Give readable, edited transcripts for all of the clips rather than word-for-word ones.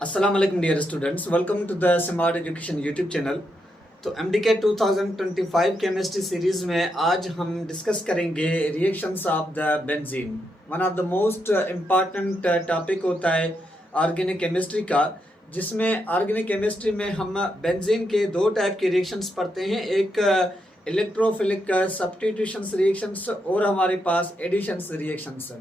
अस्सलाम वालेकुम dear students, welcome to the smart education YouTube channel. तो एमडीके 2025 केमिस्ट्री सीरीज में आज हम डिस्कस करेंगे reactions of the benzene. One of the most important topic होता है ऑर्गेनिक केमिस्ट्री का, जिसमें ऑर्गेनिक केमिस्ट्री में हम बेंजीन के दो टाइप के रिएक्शंस पढ़ते हैं, एक इलेक्ट्रोफिलिक सब्स्टिट्यूशंस रिएक्शंस और हमारे पास एडिशंस रिएक्शंस।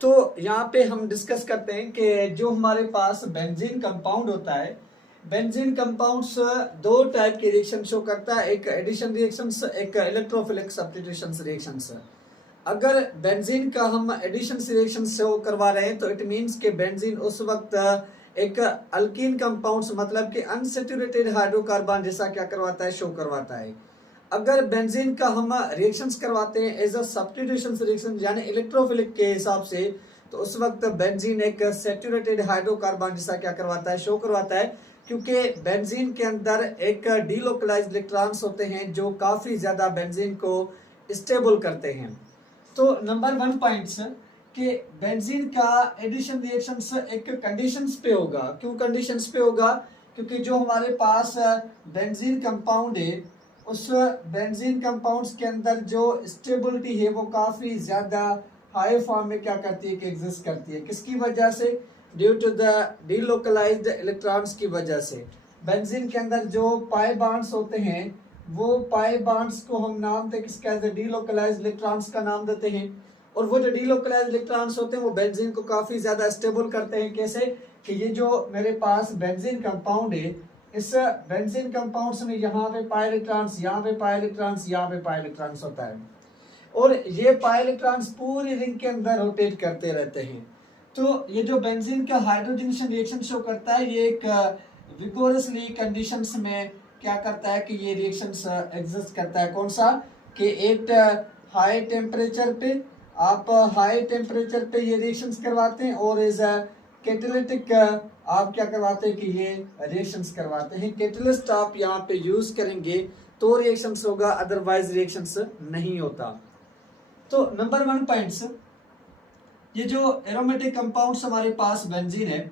तो यहाँ पे हम डिस्कस करते हैं कि जो हमारे पास बेंजीन कंपाउंड होता है, बेंजीन कंपाउंड्स दो टाइप के रिएक्शन शो करता है, एक एडिशन रिएक्शंस, एक इलेक्ट्रोफिलिक सब्स्टिट्यूशंस रिएक्शंस। अगर बेंजीन का हम एडिशन रिएक्शन शो करवा रहे हैं तो इट मींस कि बेंजीन उस वक्त एक अल्कीन कंपाउंड्स मतलब कि अनसैचुरेटेड हाइड्रोकार्बन जैसा क्या करवाता है, शो करवाता है। अगर बेंजीन का हम रिएक्शंस करवाते हैं एज अ सब्स्टिट्यूशन रिएक्शन यानी इलेक्ट्रोफिलिक के हिसाब से, तो उस वक्त बेंजीन एक सैचुरेटेड हाइड्रोकार्बन जैसा क्या करवाता है, शो करवाता है, क्योंकि बेंजीन के अंदर एक डीलोकलाइज्ड इलेक्ट्रॉन्स होते हैं जो काफी ज्यादा बेंजीन को स्टेबल करते हैं। तो नंबर 1 पॉइंट्स कि बेंजीन का एडिशन रिएक्शंस एक कंडीशंस पे होगा। क्यों कंडीशंस पे होगा? क्योंकि जो हमारे पास बेंजीन कंपाउंड है, उस बेंजीन कंपाउंड्स के अंदर जो स्टेबिलिटी है वो काफी ज्यादा हाई फॉर्म में क्या करती है कि एग्जिस्ट करती है। किसकी वजह से? Due to the delocalised electrons की वजह से। बेंजीन के अंदर जो पाई बॉन्ड्स होते हैं, वो पाई बॉन्ड्स को हम नाम देते किसका? डीलोकलाइज्ड इलेक्ट्रॉन्स का नाम देते हैं। और वो जो डीलोकलाइज्ड इलेक्ट्रॉन्स होते हैं वो बेंजीन को काफी ज्यादा स्टेबल करते हैं। कैसे? कि ये जो मेरे पास बेंजीन कंपाउंड है, इस बेंजीन कंपाउंड्स में यहाँ पे पाई इलेक्ट्रॉन्स, यहाँ पे पाई इलेक्ट्रॉन्स, यहाँ पे पाई इलेक्ट्रॉन्स होता है, और ये पाई इलेक्ट्रॉन्स पूरी रिंग के अंदर रोटेट करते रहते हैं। तो ये जो बेंजीन का हाइड्रोजनेशन रिएक्शन शो करता है, ये एक विगोरसली कंडीशंस में क्या करता है कि ये रिएक्शंस एग्जिस्ट करता है। कौन सा? कि एक हाई टेम्परेचर पे, आप हाई टेम्परेचर पे ये रिएक्शंस करवाते हैं, और एज अ कैटालिटिक आप क्या करवाते हैं कि ये रिएक्शंस करवाते हैं। कैटलिस्ट आप यहाँ पे यूज करेंगे तो रिएक्शंस होगा, अदरवाइज रिएक्शंस नहीं होता। तो नंबर 1 पॉइंट्स, ये जो एरोमेटिक कंपाउंड्स हमारे पास बेंजीन है,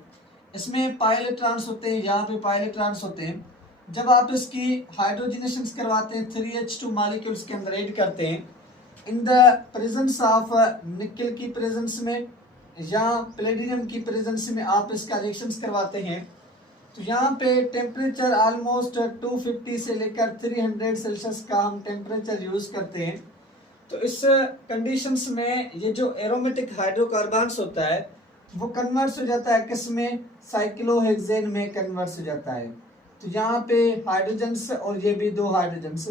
इसमें पाई इलेक्ट्रॉन्स होते हैं, यहाँ पे पाई इलेक्ट्रॉन्स होते हैं। जब आप इसकी हाइड्रोजनेशन करवाते हैं, 3H2 मॉलिक्यूल्स के अंदर ऐड करते हैं, इन द प्रेजेंस ऑफ निकल की प्रेजेंस में या प्लेटिनम की प्रेजेंस में आप इसका रिएक्शंस करवाते हैं, तो यहाँ पे टेम्परेचर ऑलमोस्ट 250 से लेकर 300 सेल्सियस का हम टेम्परेचर यूज करते हैं। तो इस कंडीशंस में ये जो एरोमेटिक हाइड्रोकार्बन्स होता है वो कन्वर्ट हो जाता है किसमें? साइक्लोहेक्सेन में कन्वर्ट हो जाता है। तो यहाँ पे हाइड्रोजन्स, और ये भी दो हाइड्रोजन्स,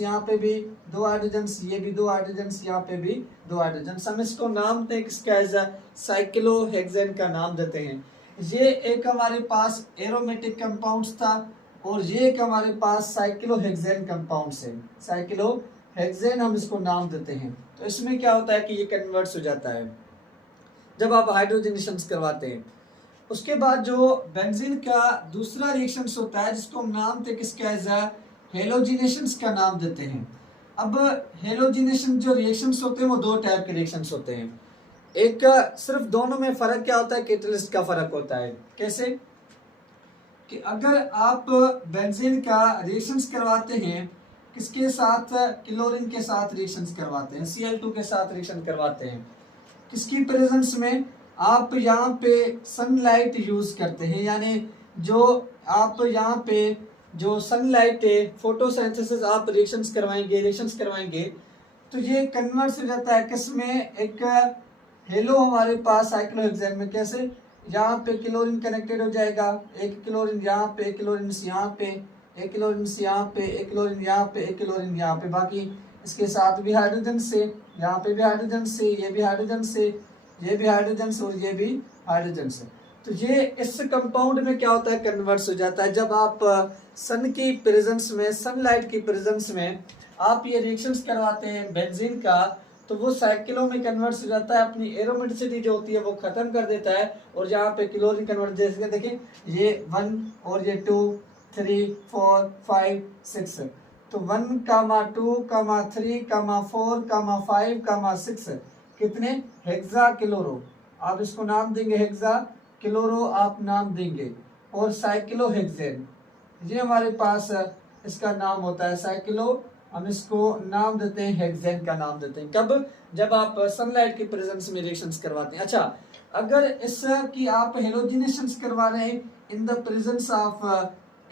यहाँ पे भी दो हाइड्रोजन्स, ये भी दो हाइड्रोजन्स, यहाँ पे भी दो हाइड्रोजन्स। हम इसको नाम देते हैं किसका? एज साइक्लोहेक्सेन का नाम देते हैं। ये एक हमारे पास एरोमेटिक कंपाउंड्स था, और ये एक हमारे पास साइक्लोहेक्सेन कंपाउंड्स है। साइक्लोहेक्सेन हम इसको नाम देते हैं। तो इसमें क्या होता है कि ये कन्वर्ट्स हो जाता है जब आप हाइड्रोजनेशन करवाते हैं। उसके बाद जो बेंजीन का दूसरा रिएक्शन होता है, जिसको हम नाम देते किसका? एज हेलोजिनेशन का नाम देते हैं। अब हेलोजिनेशन जो रिएक्शंस होते हैं वो दो टाइप के रिएक्शंस होते हैं। एक सिर्फ दोनों में फर्क क्या होता है? कैटलिस्ट का फर्क होता है। कैसे? कि अगर आप बेंजीन का रिएक्शंस करवाते हैं, किसके साथ? क्लोरीन के साथ रिएक्शंस करवाते हैं, Cl2 के साथ रिएक्शन करवाते हैं। किसकी प्रेजेंस में? आप यहाँ पे सनलाइट यूज करते हैं, यानी जो आप यहाँ पे जो सनलाइट है, फोटोसिंथेसिस आप रिएक्शंस करवाएंगे, तो ये कन्वर्ट हो जाता है किसमें? एक हेलो हमारे पास साइक्लोहेक्सेन में। कैसे? यहाँ पे क्लोरीन कनेक्टेड हो जाएगा, एक क्लोरीन यहाँ पे, एक क्लोरीन यहाँ पे, एक क्लोरीन यहाँ पे, एक क्लोरीन यहाँ पे, एक क्लोरीन यहाँ पे, बाकी इसके साथ भी हाइड्रोजन से, यहाँ पे भी हाइड्रोजन से, ये भी हाइड्रोजन से, ये भी हाइड्रोजन से, और ये भी हाइड्रोजन से। तो ये इस कंपाउंड में क्या होता है? कन्वर्ट्स हो जाता है। जब आप सन की प्रेजेंस में, सनलाइट की प्रेजेंस में आप ये रिएक्शंस करवाते हैं बेंजीन का, तो वो साइक्लो में कन्वर्ट हो जाता है, अपनी एरोमेटिसिटी जो होती है वो खत्म कर देता है, और जहाँ पे क्लोरीन कन्वर्ट, जैसे देखें ये 1 और ये 2 3 4 5 6, तो 1, 2, 3, 4, 5, 6 कितने? Hexa chloro. आप इसको नाम देंगे हेक्सा क्लोरो आप नाम देंगे, और साइक्लोहेक्सेन ये हमारे पास इसका नाम होता है साइक्लो, हम इसको नाम देते हैं हेक्सेन का नाम देते हैं। कब? जब आप सनलाइट के प्रेजेंस में रिएक्शंस करवाते हैं। अच्छा, अगर इसकी आप हेलोजिनेशंस करवा रहे हैं in the presence of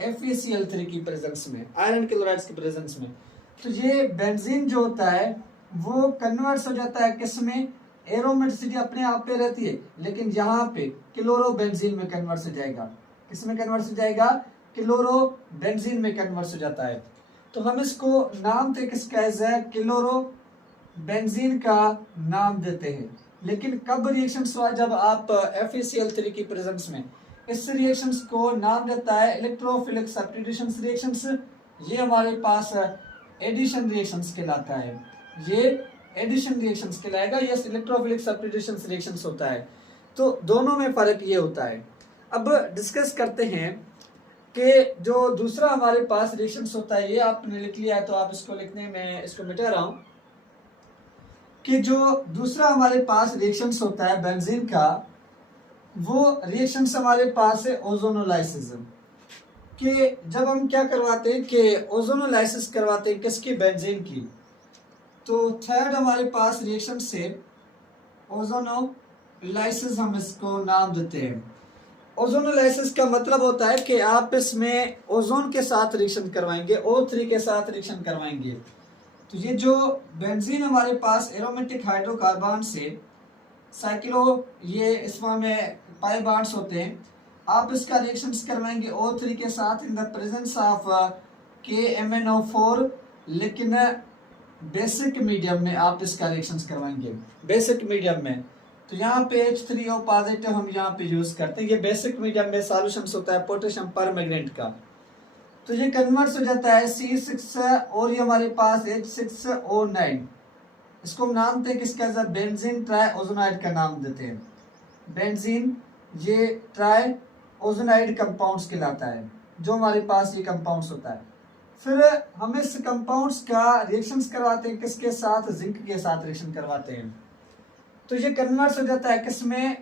FeCl3 की प्रेजेंस में, आयरन क्लोराइड्स की प्रेजेंस में, तो ये बेंजीन जो होता है वो कन्वर्ट्स हो जाता है किसमें? एरोमेटिसिटी अपने आप पे रहती है, लेकिन यहाँ पे क्लोरोबेंजीन में कन्वर्ट हो जाएगा। किसमें कन्वर्ट हो जाएगा? क्लोरोबेंजीन में कन्वर्ट हो जाता है। तो हम इसको नाम थे किसका है? क्लोरोबेंजीन का नाम देते हैं। लेकिन कब रिएक्शन हुआ? जब आप FeCl3 की प्रेजेंस में इस रिएक्शंस को नाम देता है इलेक्ट्रोफिलिक सब्स्टिट्यूशन रिएक्शंस। ये हमारे पास एडिशन रिएक्शंस कहलाता है, ये एडिशन रिएक्शंस कहलाएगा, ये इलेक्ट्रोफिलिक सब्स्टिट्यूशन रिएक्शंस होता है। तो दोनों में फर्क ये होता है। अब डिस्कस करते हैं कि जो दूसरा हमारे पास रिएक्शंस होता है, ये आपने लिख लिया है तो आप इसको लिखने में इसको मिटा रहा हूं, कि जो दूसरा हमारे पास रिएक्शंस होता है बेंजीन का, वो रिएक्शंस हमारे पास है ओजोनोलाइसिस। कि जब हम क्या करवाते हैं कि ओजोनोलाइसिस करवाते हैं किसकी? बेंजीन की। तो थर्ड हमारे पास रिएक्शन से ओजोनोलाइसिस हम इसको नाम देते हैं। ओजोनोलाइसिस का मतलब होता है कि आप इसमें ओजोन के साथ रिएक्शन करवाएंगे, O3 के साथ रिएक्शन करवाएंगे। तो ये जो बेंजीन हमारे पास एरोमेटिक हाइड्रोकार्बन से साइक्लो, ये इसमें में पाई बॉन्ड्स होते हैं, आप इसका रिएक्शंस करवाएंगे O3 के साथ in the presence of KMnO4, लेकिन बेसिक मीडियम में आप इसका रिएक्शंस करवाएंगे, बेसिक मीडियम में। तो यहाँ पे H3O पॉजिटिव हम यहाँ पे यूज करते हैं। ये बेसिक मीडियम में सॉल्यूशंस होता है पोटेशियम परमैंगनेट का। तो ये कन्वर्ट हो जाता है C6 और ये हमारे पास H6O9। इसको हम नाम देते हैं किसका? बेंजीन ट्राइओजोनाइड का नाम देते हैं। बेंजीन ये ट्राइओजोनाइड कंपाउंड्स कहलाता है, जो हमारे पास ये कंपाउंड्स होता है। फिर हम इस कंपाउंड्स का रिएक्शंस करवाते हैं किसके साथ? जिंक के साथ रिएक्शन करवाते हैं। तो ये कन्वर्ट हो जाता है किसमें?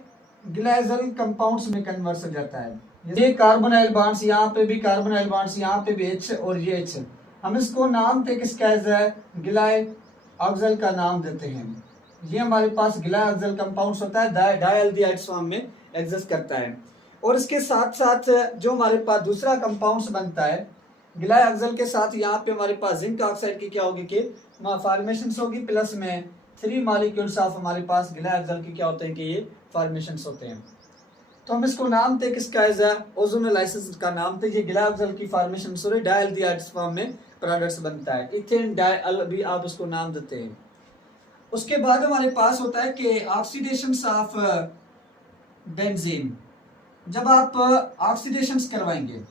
ग्लाइजल कंपाउंड्स में कन्वर्ट हो जाता है। ये कार्बोनाइल बॉन्ड्स, यहाँ पे भी कार्बोनाइल बॉन्ड्स, यहाँ पे भी H और ये H, हम इसको नाम थे किसका है? ग्लाइऑक्सल का नाम देते हैं। ये हमारे पास ग्लाइऑक्सल कंपाउंड्स होता है, डाइएल्डिहाइड्स फॉर्म में एग्जिस्ट करता है। और इसके साथ साथ जो हमारे पास दूसरा कंपाउंड्स बनता है ग्लाइऑक्सल के साथ, यहाँ पे हमारे पास जिंक ऑक्साइड की क्या होगी कि फॉर्मेशंस होगी, प्लस में 3 मॉलिक्यूल्स ऑफ हमारे पास ग्लाइऑक्सल की क्या होते हैं कि ये फॉर्मेशंस होते हैं। तो हम इसको नाम थे किसका है? ओजोनोलाइसिस का नाम थे। ये ग्लाइऑक्सल की फॉर्मेशन सॉरी डाइएल्डिहाइड्स फॉर्म में प्रोडक्ट्स बनता है, इथेन डाइअल भी आप इसको नाम देते हैं। उसके बाद हमारे पास होता है कि ऑक्सीडेशंस ऑफ बेंजीन। जब आप ऑक्सीडेशंस करवाएंगे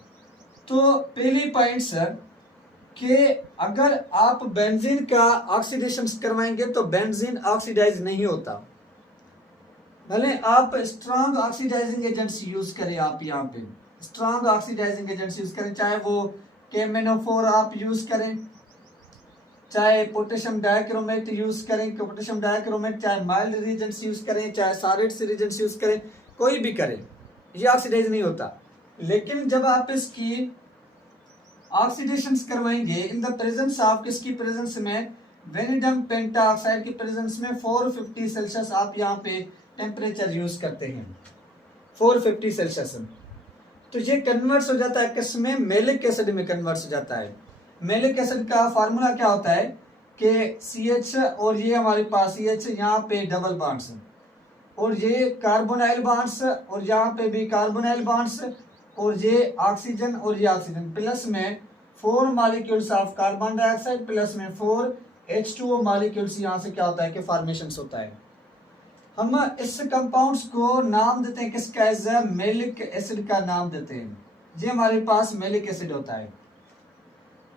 तो पहली पॉइंट सर कि अगर आप बेंजीन का ऑक्सीडेशंस करवाएंगे तो बेंजीन ऑक्सीडाइज नहीं होता, भले आप स्ट्रॉन्ग ऑक्सीडाइजिंग एजेंट्स यूज करें। आप यहाँ पे स्ट्रॉन्ग ऑक्सीडाइजिंग एजेंट्स यूज करें, चाहे वो KMnO4 आप यूज करें, चाहे पोटेशियम डाइक्रोमेट यूज करें, पोटेशियम डाइक्रोमेट, चाहे माइल्ड रिएजेंट्स यूज करें, चाहे सॉलिड रिएजेंट्स यूज करें, कोई भी करें, ये ऑक्सीडाइज नहीं होता। लेकिन जब आप इसकी ऑक्सीडेशंस करवाएंगे इन द प्रेजेंस ऑफ किसकी प्रेजेंस में? वेनेडियम पेंटाऑक्साइड की प्रेजेंस में 450 सेल्सियस आप यहाँ पे टेम्परेचर यूज करते हैं, 450 सेल्सियस। तो ये कन्वर्ट हो जाता है किसमें? मेलिक एसिड में कन्वर्ट हो जाता है। मेलिक एसिड का फार्मूला क्या होता है कि CH और ये हमारे पास CH यहाँ पे डबल बॉन्ड्स, और ये कार्बोनाइल बॉन्ड्स, और यहाँ पे भी कार्बोनाइल बॉन्ड्स, और ये ऑक्सीजन और ये ऑक्सीजन, प्लस में 4 molecules of carbon dioxide, plus में 4 H2O मॉलिक्यूल्स, यहाँ से क्या होता है कि फॉर्मेशंस होता है। हम इस कंपाउंड्स को नाम देते हैं किसका? मेलिक एसिड का नाम देते हैं। ये हमारे पास मेलिक एसिड होता है।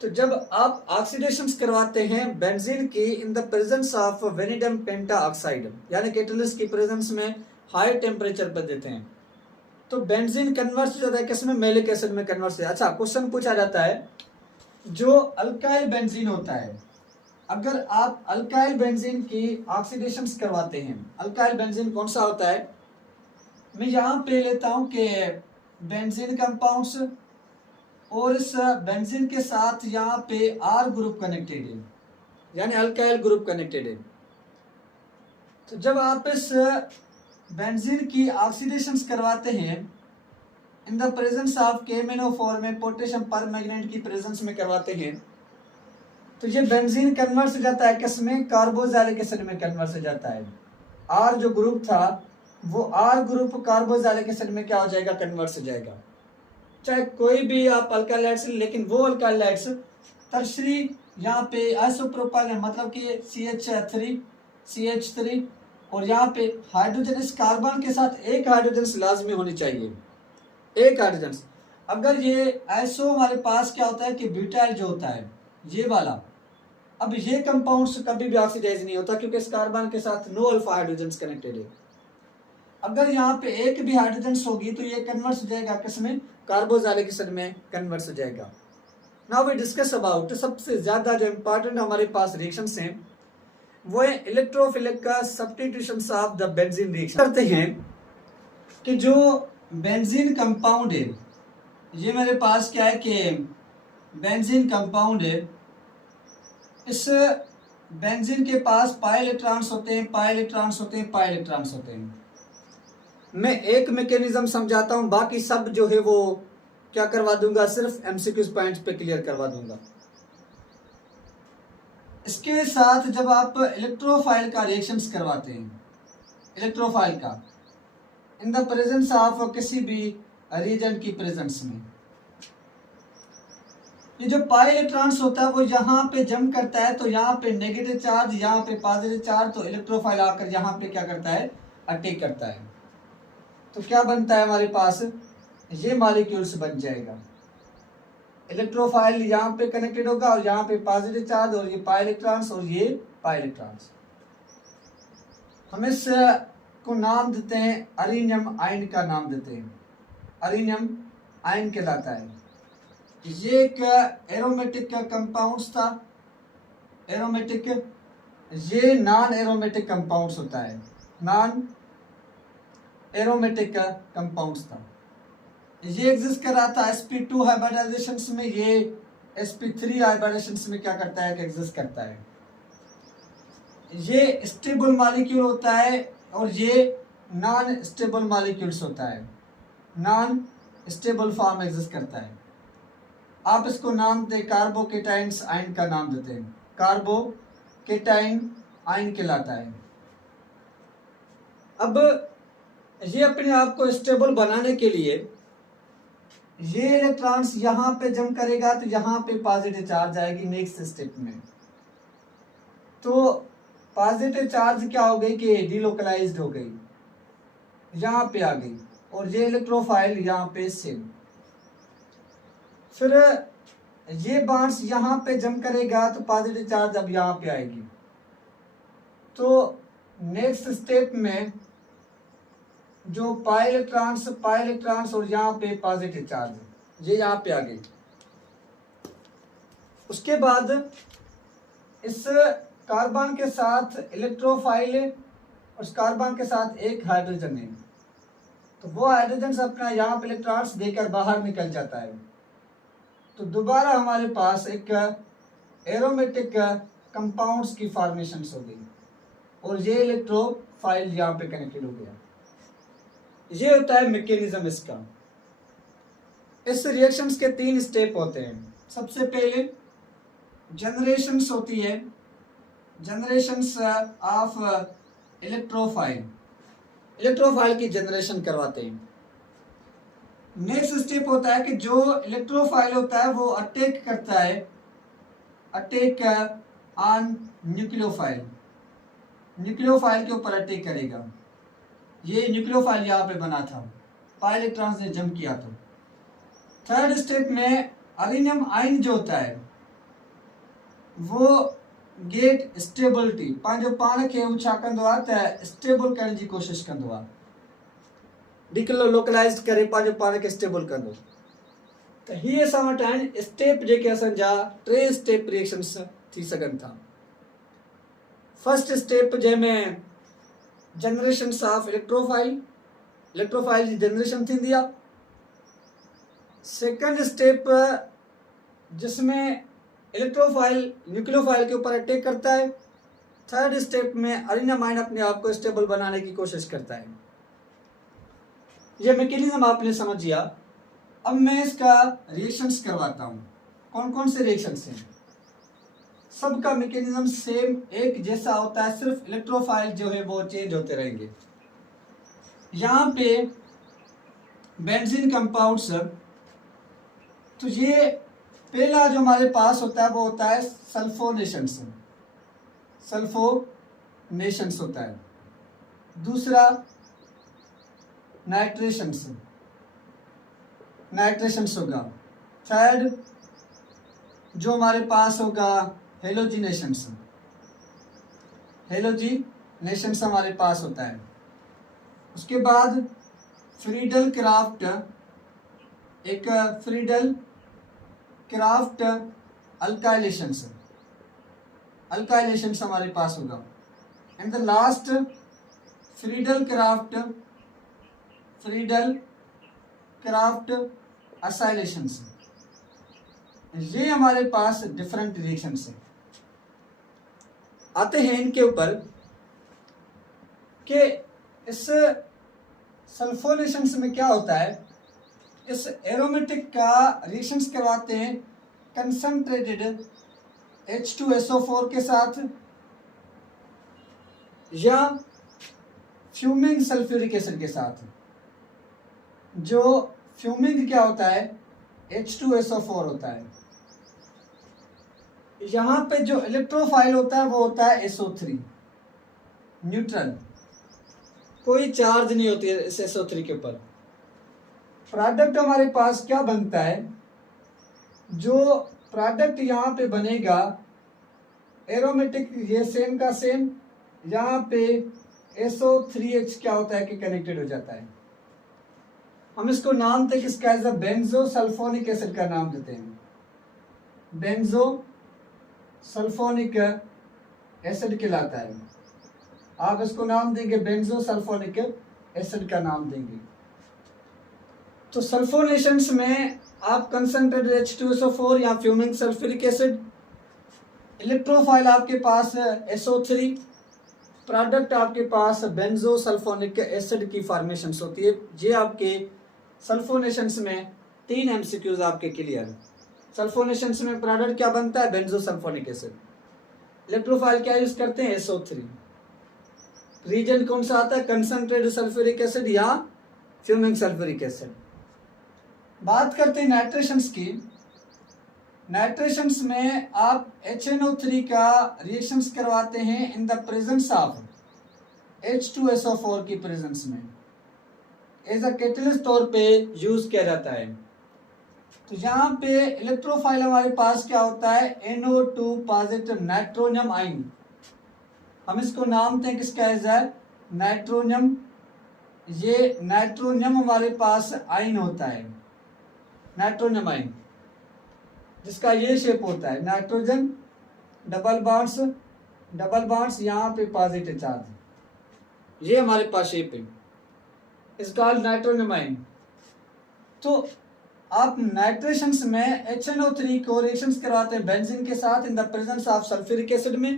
तो जब आप ऑक्सीडेशंस करवाते हैं बेंजीन की in the presence of vanadium pentoxide, यानी कैटलिस्ट की प्रेजेंस में हाई टेम्परेचर पर देते हैं, तो बेंजीन कन्वर्ट हो जाता है किसमें? मेलिक एसिड में कन्वर्ट हो जाता है। अच्छा, क्वेश्चन पूछा जाता है जो अल्काइल बेंजीन होता है, अगर आप अल्काइल बेंजीन की ऑक्सीडेशंस करवाते हैं, अल्काइल बेंजीन कौन सा होता है? मैं यहाँ पे लेता हूँ कि बेंजीन कंपाउंड्स, और इस बेंजीन के साथ यहाँ पे आर ग्रुप कनेक्टेड है, यानी अल्काइल ग्रुप कनेक्टेड है। तो जब आप इस बेंजीन की ऑक्सीडेशन करवाते हैं in the presence of KMnO4 में, पोटेशियम परमैंगनेट की प्रेजेंस में करवाते हैं, तो ये बेंजीन कन्वर्ट हो जाता है किस में, कार्बोक्सिलिक एसिड में कन्वर्ट हो जाता है। आर जो ग्रुप था वो आर ग्रुप कार्बोक्सिलिक एसिड में क्या हो जाएगा, कन्वर्ट हो जाएगा। चाहे कोई भी आप अल्काइलाइड्स, लेकिन वो अल्काइलाइड्स टर्शरी यहाँ पे आइसोप्रोपाइल मतलब कि CH3 और यहाँ पे हाइड्रोजन, इस कार्बन के साथ एक हाइड्रोजन लाजमी होनी चाहिए, एक हाइड्रोजन। अगर ये आइसो हमारे पास क्या होता है कि ब्यूटाइल जो होता है ये वाला, अब ये कंपाउंड्स कभी भी ऑक्सीडाइज नहीं होता क्योंकि इस कार्बन के साथ नो अल्फा हाइड्रोजन कनेक्टेड है। अगर यहाँ पे एक भी हाइड्रोजन होगी तो ये कन्वर्ट हो जाएगा किसमें, कार्बोक्सिलिक एसिड में कन्वर्ट हो जाएगा। नाउ वी डिस्कस अबाउट सबसे ज्यादा जो इंपॉर्टेंट हमारे पास रिएक्शंस हैं वो है इलेक्ट्रोफिलिक का substitution of the benzene reaction. करते हैं कि जो बेंजीन कंपाउंड है, ये मेरे पास क्या है कि बेंजीन कंपाउंड है, इस बेंजीन के पास पाई इलेक्ट्रॉन्स होते हैं, पाई इलेक्ट्रॉन्स होते हैं, पाई इलेक्ट्रॉन्स होते हैं। मैं एक मैकेनिज्म समझाता हूं, बाकी सब जो है वो क्या करवा दूंगा, सिर्फ MCQ पॉइंट्स पे क्लियर करवा दूंगा। इसके साथ जब आप इलेक्ट्रोफाइल का रिएक्शंस करवाते हैं, इलेक्ट्रोफाइल का इन द प्रेजेंस ऑफ किसी भी रीजन की प्रेजेंस में, ये जो पाई इलेक्ट्रॉन्स होता है वो यहाँ पे जम करता है, तो यहाँ पे नेगेटिव चार्ज, यहाँ पे पॉजिटिव चार्ज, तो इलेक्ट्रोफाइल आकर यहाँ पे क्या करता है, अटैक करता है। तो क्या बनता है हमारे पास, ये मॉलिक्यूल्स बन जाएगा। इलेक्ट्रोफाइल यहाँ पे कनेक्टेड होगा और यहाँ पे पॉजिटिव चार्ज, और ये पाई इलेक्ट्रॉन्स और ये पाई इलेक्ट्रॉन्स। हम इस को नाम देते हैं अरीनियम आयन का नाम देते हैं, अरीनियम आयन कहलाता है। ये एक एरोमेटिक कंपाउंड्स था, एरोमेटिक, ये नॉन एरोमेटिक कंपाउंड्स होता है, नॉन एरोमेटिक कंपाउंड्स था। ये एग्जिस्ट कर रहा था sp2 हाइब्रिडाइजेशन में, ये sp3 हाइब्रिडाइजेशन में क्या करता है कि एग्जिस्ट करता है। ये स्टेबल मॉलिक्यूल होता है और ये नॉन स्टेबल मॉलिक्यूल्स होता है, नॉन स्टेबल फॉर्म एग्जिस्ट करता है। आप इसको नाम दे कार्बोकेटाइन्स आयन का नाम देते हैं, कार्बोकेटाइन आयन कहलाता है। अब ये अपने आप को स्टेबल बनाने के लिए ये इलेक्ट्रॉन्स यहाँ पे जम करेगा तो यहाँ पे पॉजिटिव चार्ज आएगी नेक्स्ट स्टेप में, तो पॉजिटिव चार्ज क्या हो गई कि डिलोकलाइज्ड हो गई, यहाँ पे आ गई, और ये इलेक्ट्रोफाइल यहाँ पे सेम। फिर ये बॉन्ड्स यहाँ पे जम करेगा तो पॉजिटिव चार्ज अब यहाँ पे आएगी, तो नेक्स्ट स्टेप में जो पाई इलेक्ट्रॉन्स और यहाँ पे पॉजिटिव चार्ज, ये यहाँ पे आ गई। उसके बाद इस कार्बन के साथ इलेक्ट्रोफाइल, उस कार्बन के साथ एक हाइड्रोजन है, तो वो हाइड्रोजन अपना यहाँ पे इलेक्ट्रॉन्स देकर बाहर निकल जाता है, तो दोबारा हमारे पास एक एरोमेटिक कंपाउंड्स की फॉर्मेशन हो गई और ये इलेक्ट्रोफाइल यहाँ पे कनेक्टेड हो गया। ये होता है मैकेनिज्म इसका। इस रिएक्शंस के 3 स्टेप होते हैं। सबसे पहले जनरेशंस होती है, जनरेशंस ऑफ इलेक्ट्रोफाइल, इलेक्ट्रोफाइल की जनरेशन करवाते हैं। नेक्स्ट स्टेप होता है कि जो इलेक्ट्रोफाइल होता है वो अटैक करता है, अटैक ऑन न्यूक्लियोफाइल, न्यूक्लियोफाइल के ऊपर अटैक करेगा। ये न्यूक्लियोफाइल यहाँ पे बना था, पाई इलेक्ट्रॉन्स ने जम किया। तो थर्ड स्टेप में अरीनियम आयन जो होता है वो गेट स्टेबिलिटी, पंहिंजो पाण खे छा कंदो आहे त स्टेबल करण जी कोशिश कंदो आहे, डिलोकलाइज करे पंहिंजो पाण खे स्टेबल कंदो। त हीअ असां वटि आहिनि स्टेप जेके असांजा 3 स्टेप रिएक्शंस थी सघनि था। फर्स्ट स्टेप जंहिंमें जनरेशंस ऑफ इलेक्ट्रोफाइल, इलेक्ट्रोफाइल की जनरेशन थींदी आहे। सेकंड स्टेप जिसमें इलेक्ट्रोफाइल न्यूक्लियोफाइल के ऊपर अटैक करता है। थर्ड स्टेप में अरिनामाइन अपने आप को स्टेबल बनाने की कोशिश करता है। ये मैकेनिज्म आपने समझ लिया। अब मैं इसका रिएक्शंस करवाता हूँ। कौन कौन से रिएक्शंस हैं? सबका मैकेनिज्म सेम एक जैसा होता है, सिर्फ इलेक्ट्रोफाइल जो है वो चेंज होते रहेंगे। यहाँ पे बेंजीन कंपाउंड्स, तो ये पहला जो हमारे पास होता है वो होता है सल्फोनेशंस, सल्फोनेशंस होता है। दूसरा नाइट्रेशंस, नाइट्रेशंस होगा। थर्ड जो हमारे पास होगा हेलोजिनेशंस, हेलोजिनेशंस हमारे पास होता है। उसके बाद फ्रीडल क्राफ्ट, एक फ्रीडल क्राफ्ट अल्काइलेशंस, अल्काइलेशंस हमारे पास होगा। And the last Friedel Crafts acylations. ये हमारे पास डिफरेंट रिएक्शंस हैं। आते हैं इनके ऊपर कि इस सल्फोनेशंस में क्या होता है। इस एरोमेटिक का रिएक्शंस करवाते हैं कंसंट्रेटेड H2SO4 के साथ या फ्यूमिंग सल्फ्यूरिक एसिड के साथ। जो फ्यूमिंग क्या होता है, H2SO4 होता है। यहाँ पे जो इलेक्ट्रोफाइल होता है वो होता है SO3, न्यूट्रल, कोई चार्ज नहीं होती है इस SO3 के ऊपर। प्रोडक्ट हमारे पास क्या बनता है, जो प्रोडक्ट यहाँ पे बनेगा एरोमेटिक, ये सेम का सेम, यहाँ पे SO3H क्या होता है कि कनेक्टेड हो जाता है। हम इसको नाम देते किसका, as a benzo sulphonic acid का नाम देते हैं। बेंजो सल्फोनिक एसिड कहलाता है। आप इसको नाम देंगे बेंजो सल्फोनिक एसिड का नाम देंगे। तो सल्फोनेशंस में आप कंसंट्रेटेड H2SO4 या फ्यूमिंग सल्फ्यूरिक एसिड, इलेक्ट्रोफाइल आपके पास SO3, प्रोडक्ट आपके पास बेंजो सल्फोनिक एसिड की फॉर्मेशन होती है। ये आपके सल्फोनेशंस में 3 MCQs आपके क्लियर है। सल्फोनेशंस में प्रोडक्ट क्या बनता है, बेंजो सल्फोनिक एसिड। इलेक्ट्रोफाइल क्या यूज करते हैं, SO3। रीजन कौन सा आता है, कंसंट्रेटेड सल्फ्यूरिक एसिड या फ्यूमिंग सल्फ्यूरिक एसिड। बात करते हैं नाइट्रेशंस की। नाइट्रेशंस में आप HNO3 का रिएक्शंस करवाते हैं in the presence of H2SO4 की प्रेजेंस में, एज अ कैटलिस्ट तौर पे यूज किया जाता है। तो यहाँ पे इलेक्ट्रोफाइल हमारे पास क्या होता है, NO2 पॉजिटिव नाइट्रोनियम आइन। हम इसको नाम देते हैं किसका, एज अ नाइट्रोनियम। ये नाइट्रोनियम हमारे पास आइन होता है, नाइट्रोनियम आइन, जिसका ये शेप होता है नाइट्रोजन डबल बॉन्ड्स यहाँ पे पॉजिटिव चार्ज, ये हमारे पास शेप है, इसका नाइट्रोनियम आइन। तो आप नाइट्रेशंस में HNO3 को रिएक्शंस करवाते हैं बेंजीन के साथ in the presence of sulphuric acid में।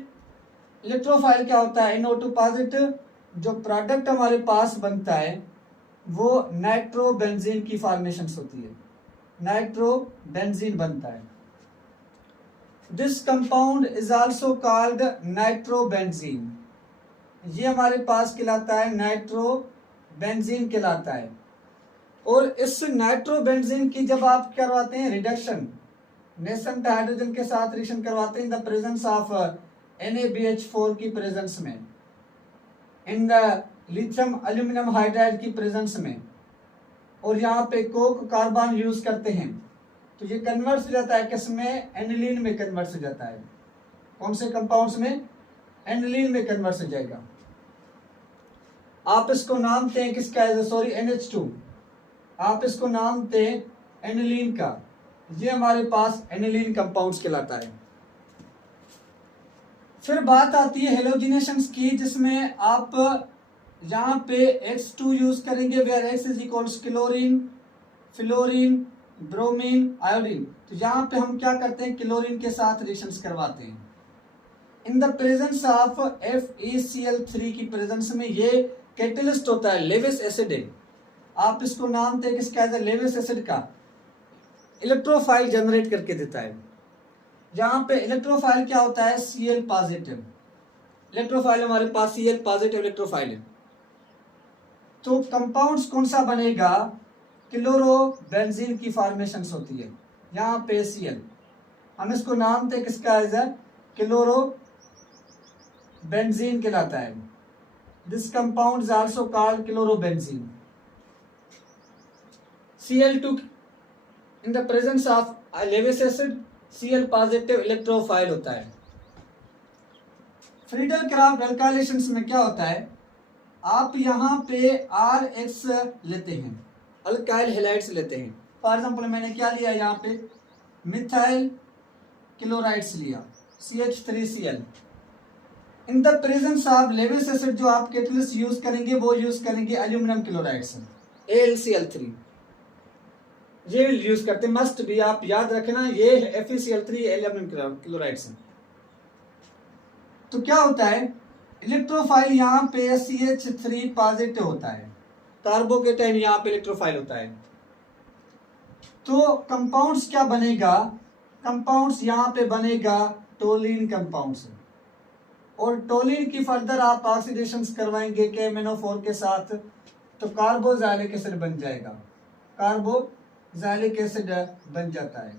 इलेक्ट्रोफाइल क्या होता है, NO2 पॉजिटिव। जो प्रोडक्ट हमारे पास बनता है वो नाइट्रोबेंजीन की फॉर्मेशन होती है, नाइट्रोबेंजीन बनता है। This compound is also called nitrobenzene. ये हमारे पास कहलाता है नाइट्रोबेंजीन कहलाता है। और इस नाइट्रोबेंजीन की जब आप करवाते हैं रिडक्शन, नेसेंट हाइड्रोजन के साथ रिएक्शन करवाते हैं in the presence of NaBH4 की प्रेजेंस में, in the lithium aluminium hydride की प्रेजेंस में, और यहाँ पे कोक कार्बन यूज करते हैं, तो ये कन्वर्ट हो जाता है किसमें, एनिलीन में कन्वर्ट हो जाता है। कौन से कंपाउंड्स में, एनिलीन में कन्वर्ट हो जाएगा। आप इसको नाम दें किसका, NH2, आप इसको नाम दें एनिलीन का। ये हमारे पास एनिलीन कंपाउंड्स कहलाता है। फिर बात आती है हेलोजिनेशंस की, जिसमें आप यहाँ पे H2 यूज करेंगे where X is equals chlorine, fluorine, bromine, iodine. तो यहाँ पे हम क्या करते हैं, क्लोरीन के साथ रिएक्शंस करवाते हैं। In the presence of FeCl3 की प्रेजेंस में ये कैटलिस्ट होता है, लेविस एसिड है। आप इसको नाम दें किसका, लेविस एसिड का, इलेक्ट्रोफाइल जनरेट करके देता है। यहाँ पे इलेक्ट्रोफाइल क्या होता है, Cl पॉजिटिव इलेक्ट्रोफाइल, हमारे पास Cl पॉजिटिव इलेक्ट्रोफाइल है। तो कंपाउंड्स कौन सा बनेगा, क्लोरोबेंजीन की फॉर्मेशन होती है। यहाँ पे Cl, हम इसको नाम थे किसका, क्लोरोबेंजीन कहलाता है। This compound is also called chlorobenzene. Cl2 in the presence of Lewis acid Cl positive electrophile होता है। फ्रीडल क्राफ्ट अल्काइलेशंस में क्या होता है, आप यहाँ पे RH लेते हैं, अल्काइल हैलाइड्स लेते हैं। फॉर एग्जाम्पल मैंने क्या लिया, यहाँ पे मिथाइल क्लोराइड्स लिया, CH3Cl। In the presence of Lewis acid जो आप कैटलिस्ट यूज करेंगे वो यूज करेंगे एल्यूमिनियम क्लोराइड्स, AlCl3, ये यूज करते, मस्ट भी आप याद रखना, ये FeCl3 एल्यूमिनियम क्लोराइड्स है। तो क्या होता है, इलेक्ट्रोफाइल यहाँ पे CH3 पॉजिटिव होता है, कार्बोकेटाइन यहाँ पे इलेक्ट्रोफाइल होता है। तो कंपाउंड्स क्या बनेगा, कंपाउंड्स यहाँ पे बनेगा टोलिन कंपाउंड्स, और टोलिन की फर्दर आप ऑक्सीडेशन करवाएंगे KMnO4 के साथ, तो कार्बोक्सिलिक एसिड बन जाएगा, कार्बोक्सिलिक एसिड बन जाता है,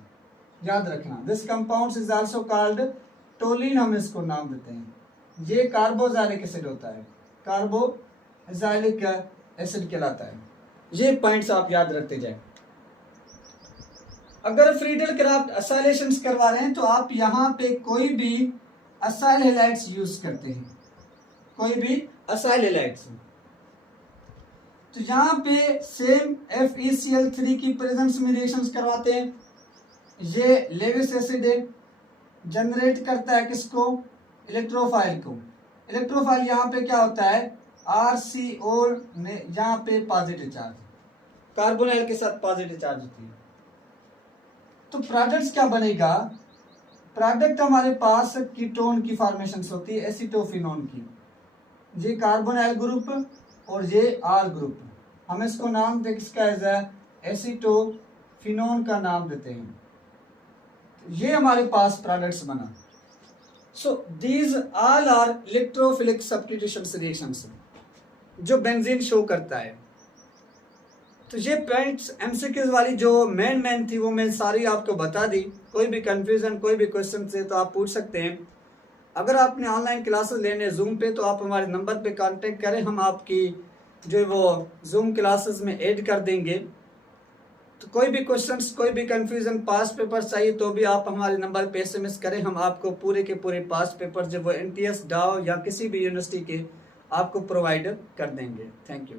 याद रखना। This compounds is also called toluene, हम इसको नाम देते हैं। ये कार्बोक्सिलिक एसिड होता है, कार्बोक्सिलिक एसिड कहलाता है। ये पॉइंट्स आप याद रखते जाए। अगर फ्रीडल क्राफ्ट असाइलेशंस करवा रहे हैं तो आप यहाँ पे कोई भी असाइल हैलाइड्स यूज करते हैं, कोई भी असाइल हैलाइड्स। तो यहाँ पे सेम FeCl3 की प्रेजेंस में रिएक्शंस करवाते हैं। ये लेविस एसिड है, जनरेट करता है किसको, इलेक्ट्रोफाइल को। इलेक्ट्रोफाइल यहाँ पे क्या होता है, RCO में यहाँ पे पॉजिटिव चार्ज, कार्बोनाइल के साथ पॉजिटिव चार्ज होती है। तो प्रोडक्ट्स क्या बनेगा, प्रोडक्ट हमारे पास कीटोन की फॉर्मेशन होती है, एसिटोफिनोन की। ये कार्बोनाइल ग्रुप और ये R ग्रुप, हम इसको नाम दे किसका, एसिटोफिनोन का नाम देते हैं। ये हमारे पास प्रोडक्ट्स बना। So these all are electrophilic substitution reactions जो बेंजीन शो करता है। तो ये पॉइंट्स MCQs वाली जो मेन थी वो मैं सारी आपको बता दी। कोई भी कंफ्यूजन, कोई भी क्वेश्चन है तो आप पूछ सकते हैं। अगर आपने ऑनलाइन क्लासेस लेने जूम पे तो आप हमारे नंबर पे कांटेक्ट करें, हम आपकी जो वो जूम क्लासेस में ऐड कर देंगे। तो कोई भी क्वेश्चंस, कोई भी कंफ्यूजन, पास्ट पेपर चाहिए तो भी आप हमारे नंबर पे SMS करें, हम आपको पूरे के पूरे पास्ट पेपर जो वो NTS, डाव या किसी भी यूनिवर्सिटी के आपको प्रोवाइड कर देंगे। Thank you.